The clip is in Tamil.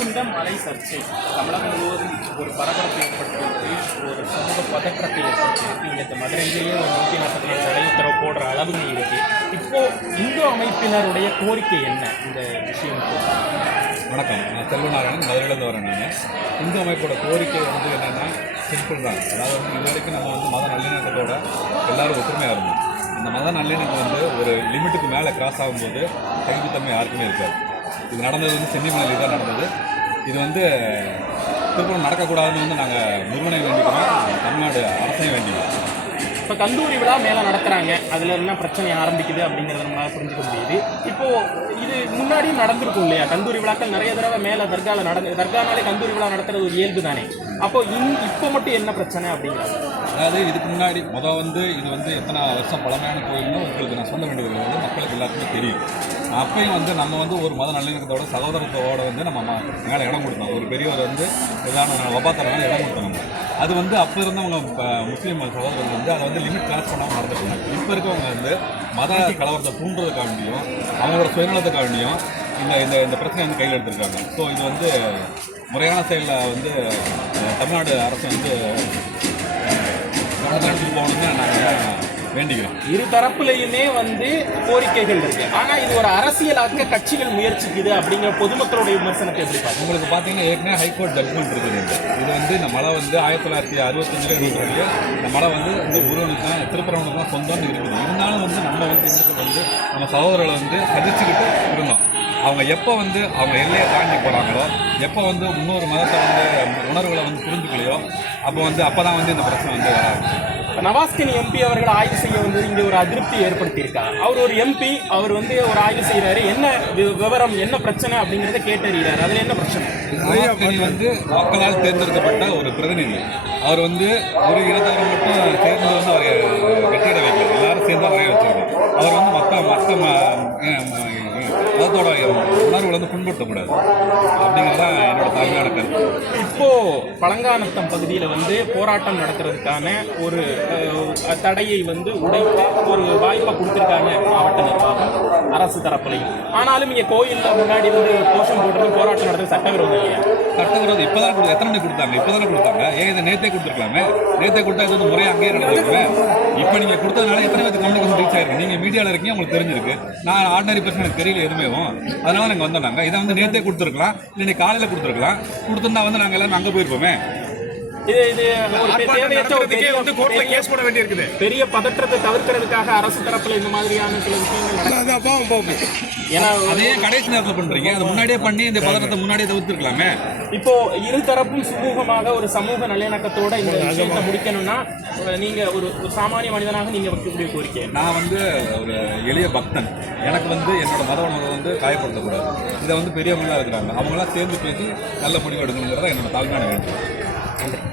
வைகுண்டம் மலை சர்ச்சை. தமிழகம் முழுவதும் ஒரு பரபரப்பு ஏற்பட்டிருக்கு ஒரு சமூக பதற்றத்தை ஏற்படுத்தியிருக்கு. இங்கே இந்த மதுரையிலேயே ஒரு நூற்றி நாற்பத்தி ஏழு தடை உத்தரவு போடுற அளவுங்க இருக்கு. இப்போ இந்து அமைப்பினருடைய கோரிக்கை என்ன? இந்த விஷயம் வணக்கம். நான் செல்வநாராயணன் மதுரையிலேருந்து வரேன் நான். இந்து அமைப்போட கோரிக்கை வந்து என்னென்னா சிம்பிள் தான். அதாவது வந்து இது வரைக்கும் நம்ம வந்து மத நல்லிணக்கத்தோட எல்லாரும் ஒற்றுமையாக இருந்தோம். அந்த மத நல்லிணக்கம் வந்து ஒரு லிமிட்டுக்கு மேலே கிராஸ் ஆகும்போது கைவித்தன்மை யாருக்குமே இருக்காது. இது நடந்தது வந்து சென்னிமலையில் தான் நடந்தது. இது வந்து திருப்பூர் நடக்கக்கூடாதுன்னு வந்து நாங்கள் முருகனை வேண்டிக்கிறோம். தமிழ்நாடு அரசையும் வேண்டிக்கிறோம். இப்போ கந்தூரி விழா மேலே நடத்துகிறாங்க அதில் என்ன பிரச்சனை ஆரம்பிக்குது அப்படிங்கிறத நம்மளால் புரிஞ்சுக்க முடியுது. இப்போது இது முன்னாடியும் நடந்திருக்கும் இல்லையா? கந்தூரி விழாக்கள் நிறைய தடவை மேலே தர்காவில் நடந்து தர்கானாலே கந்தூரி விழா நடத்துறது ஒரு இயல்பு தானே அப்போ இன் இப்போ மட்டும் என்ன பிரச்சனை அப்படிங்கிறது? அதாவது இதுக்கு முன்னாடி மொதல் வந்து இது வந்து எத்தனை வருஷம் பழமையான கோயில்னு உங்களுக்கு நான் சொல்ல வேண்டியது வந்து மக்களுக்கு எல்லாருக்குமே தெரியும். அப்பயும் வந்து நம்ம வந்து ஒரு மத நல்லிணக்கத்தோட சகோதரத்தோட வந்து நம்ம ம- மேலே இடம் கொடுத்தோம். ஒரு பெரியவர் வந்து ஏதான வபாத்தரமான இடம் கொடுத்தோம் நம்ம. அது வந்து அப்போ இருந்தவங்க முஸ்லீம் சகோதரர்கள் வந்து அதை வந்து லிமிட் கிராஸ் பண்ணாமல் நடந்துருக்காங்க இப்போ இருக்கவங்க வந்து மத கலவரத்தை தூண்டுறதுக்காண்டியும் அவங்களோட சுயநலத்துக்காண்டியும் இந்த இந்த இந்த பிரச்சனையை வந்து கையில் எடுத்திருக்காங்க. ஸோ இது வந்து முறையான செயலில் வந்து தமிழ்நாடு அரசு வந்து நாங்கள் வேண்டிக்கிறோம் இரு தரப்புலையுமே வந்து கோரிக்கைகள் இருக்கு. ஆனா இது ஒரு அரசியலாக்க கட்சிகள் முயற்சிக்குது அப்படிங்கிற பொதுமக்களுடைய விமர்சனத்தை எப்படி பார்க்கணும் உங்களுக்கு பார்த்தீங்கன்னா ஏற்கனவே ஹைகோர்ட் ஜட்மெண்ட் இருக்குது இது. இது வந்து இந்த மலை வந்து ஆயிரத்தி தொள்ளாயிரத்தி அறுபத்தஞ்சில் இருக்கிற இந்த மலை வந்து இந்த முருகனுக்கு தான் திருப்பரவனுக்கு தான் சொந்தம்னு இருக்குது. இருந்தாலும் வந்து நம்ம வந்து வந்து நம்ம சகோதரர்களை வந்து சகிச்சுக்கிட்டு இருந்தோம். அவங்க எப்போ வந்து அவங்க எல்லையை தாண்டி போகிறாங்களோ எப்போ வந்து இன்னொரு மதத்தை வந்து உணர்வுகளை வந்து புரிஞ்சுக்கலையோ அப்போ வந்து அப்போ தான் வந்து இந்த பிரச்சனை வந்து வர ஆரம்பிக்கும். இப்ப நவாஸ்கனி எம்பி அவர்கள் ஆய்வு செய்ய வந்து இங்கே ஒரு அதிருப்தி ஏற்படுத்தியிருக்கார் அவர் ஒரு எம்பி அவர் வந்து ஒரு ஆய்வு செய்கிறாரு என்ன விவரம் என்ன பிரச்சனை அப்படிங்கிறத கேட்டறிகிறார். அதில் என்ன பிரச்சனை? நவாஸ்கனி வந்து மக்களால் தேர்ந்தெடுக்கப்பட்ட ஒரு பிரதிநிதி. அவர் வந்து ஒரு இனத்தவர் மட்டும் சேர்ந்து வந்து அவர் வெற்றியிட வைக்கல. எல்லாரும் சேர்ந்து அவரே வச்சிருக்கோம் அவர் வந்து மற்ற மற்ற ம- மதத்தோட உணர்வு வந்து புண்படுத்தக்கூடாது அப்படிங்கிறதான் என்னோட தாழ்மையான கருத்து. இப்போ பழங்கானத்தம் பகுதியில் வந்து போராட்டம் நடத்துறதுக்கான ஒரு தடையை வந்து உடைத்து ஒரு வாய்ப்பை கொடுத்துருக்காங்க மாவட்ட நிர்வாகம் அரசு தரப்புலையும். ஆனாலும் இங்கே கோயிலில் முன்னாடி வந்து கோஷம் போடுறது போராட்டம் நடத்துறது சட்டவிரோதம் இல்லையா? சட்டவிரோதம். இப்போதான் கொடுத்து எத்தனை மணி கொடுத்தாங்க? இப்போதானே கொடுத்தாங்க? ஏன் இதை நேத்தே கொடுத்துருக்கலாமே? நேத்தே கொடுத்தா இது வந்து முறையாக அங்கேயே நடந்திருக்குமே? இப்போ நீங்கள் கொடுத்ததுனால எத்தனை பேருக்கு கொஞ்சம் ரீச் ஆயிருக்கு? நீங்கள் மீடியாவில் இருக்கீங்க உங்களுக்கு தெரிஞ்சிருக்கு. நான் ஆர்டினரி பர்சன் எனக்கு தெரியல எதுவுமே. அதனால நாங்கள் வந்தோம் நாங்கள் இதை வந்து நேற்றே கொடுத்துருக்கலாம் இல்லை காலையில் கொடுத்துருக்கலாம். கொடுத்துருந்தா வந்து நாங்கள் எல்லாரும் அங்கே போயிருப்போமே. இது இது தேவையற்ற வந்து கோர்ட்ல கேஸ் போட வேண்டியிருக்குது. பெரிய பதற்றத்தை தவிர்க்கிறதுக்காக அரசு தரப்புல இந்த மாதிரியான சில விஷயங்கள் ஏன்னா அதையே கடைசி நேரத்தில் பண்ணுறீங்க அதை முன்னாடியே பண்ணி இந்த பதட்டத்தை முன்னாடியே தவிர்த்துருக்கலாமே. இப்போ இரு தரப்பும் சுமூகமாக ஒரு சமூக நல்லிணக்கத்தோட இந்த விஷயத்தை முடிக்கணும்னா நீங்க ஒரு ஒரு சாமானிய மனிதனாக நீங்க வைக்கக்கூடிய கோரிக்கை. நான் வந்து ஒரு எளிய பக்தன். எனக்கு வந்து என்னோட மத உணர்வை வந்து காயப்படுத்தக்கூடாது. இதை வந்து பெரியவங்களாம் இருக்கிறாங்க. அவங்களாம் சேர்ந்து பேசி நல்ல முடிவு எடுக்கணுங்கிறத என்னோட தாழ்மையான வேண்டுகோள்.